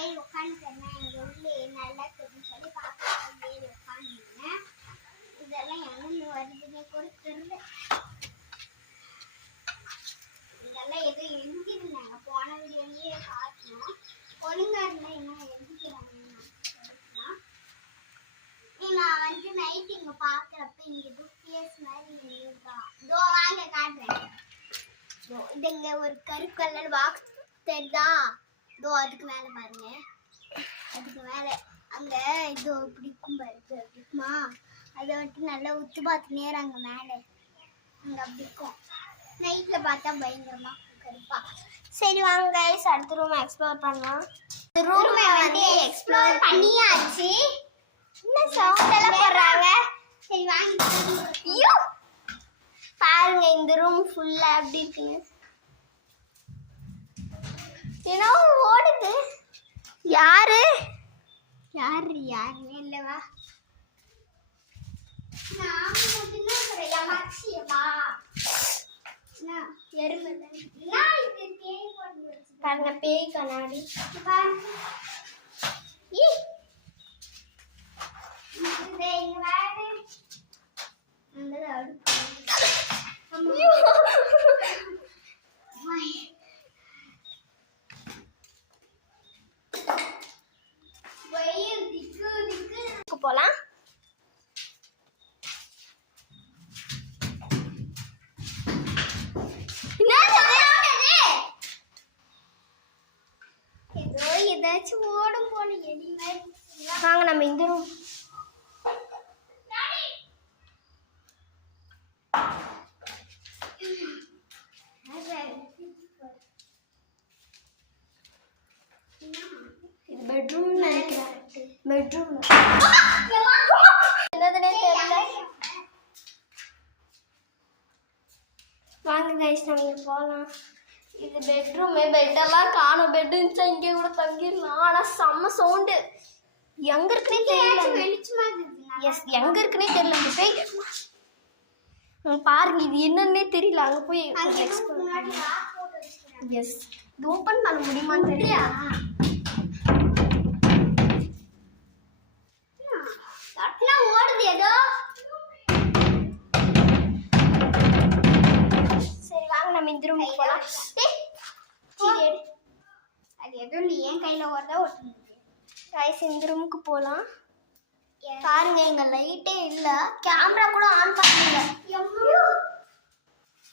ஏறி உட்காந்துருந்தேன். எங்கள் உள்ளே நல்லா இருக்குதுன்னு சொல்லி பார்க்க ஏறி உட்காந்துருந்தேன். இதெல்லாம் எங்கே வருதுன்னே கூட தெரியல. இதெல்லாம் எதுவும் எழுதிருந்தாங்க. போன வீடியோலேயே காட்டினோம். ஒழுங்கா இருந்தால் என்ன எழுதிக்கிறாங்க. நான் வந்து நைட் இங்கே பார்க்குறப்ப இங்கே எதுவும் ஃபேஸ் மாதிரி இருக்குதான். இதோ வாங்க காட்டுறேன். இது இங்கே ஒரு கருப்பு கலர் பாக்ஸ் தெரியுதா? இதோ அதுக்கு மேலே பாருங்க. அதுக்கு மேலே அங்கே இதோ பிடிக்கும் பாருங்க. பிடிக்குமா? அதை வந்துட்டு நல்லா உத்து பார்த்து நேரம் அங்கே மேலே அங்கே அப்படி இருக்கும். நைட்டில் பார்த்தா பயங்கரமாக கருப்பா. சரி வாங்க கைஸ், அடுத்த ரூம் எக்ஸ்ப்ளோர் பண்ணலாம். ரூமை வந்து எக்ஸ்ப்ளோர் பண்ணியாச்சு. என்ன சவுண்ட் எல்லாம் போடுறாங்க? சரி வாங்க. ஐயோ பாருங்க இந்த ரூம் ஃபுல்லா எப்படி இருக்குங்க. ஏன்னா ஓடுது. யாரு யாரு யாருமே இல்லவா? பாருங்க பேய் கண்ணாடி பாருங்க. போலாம். ஏதாச்சும் ஓடும் போல எலி மாதிரி. வாங்க நம்ம இந்த ரூம். பெட்ரூம் நினைக்கிறேன். பெட்ரூம் என்னதுனே தெரியல. வாங்க கைஸ் நம்ம இங்கே போகலாம். இது பெட்ரூமு. பெட்டெல்லாம் காணும். பெட் இருந்துச்சா இங்கே கூட தங்கிடலாம். ஆனால் செம்ம சவுண்டு. எங்கே இருக்குன்னே தெரியல. எஸ் எங்கே இருக்குன்னே தெரியல. இந்த பேய் பாருங்க. இது என்னன்னே தெரியல. அங்கே போய் எஸ் இது ஓப்பன் பண்ண முடியுமான்னு தெரியல. ஓடுது ஏதோ. சரி வாங்க நம்ம இந்த ரூமுக்கு போகலாம். அது எதுவும் நீ ஏன் கையில் ஓடுதா ஓட்டு. கைஸ் இந்த ரூமுக்கு போகலாம். பாருங்க எங்க லைட்டே இல்லை. கேமரா கூட ஆன் பண்ணுங்க.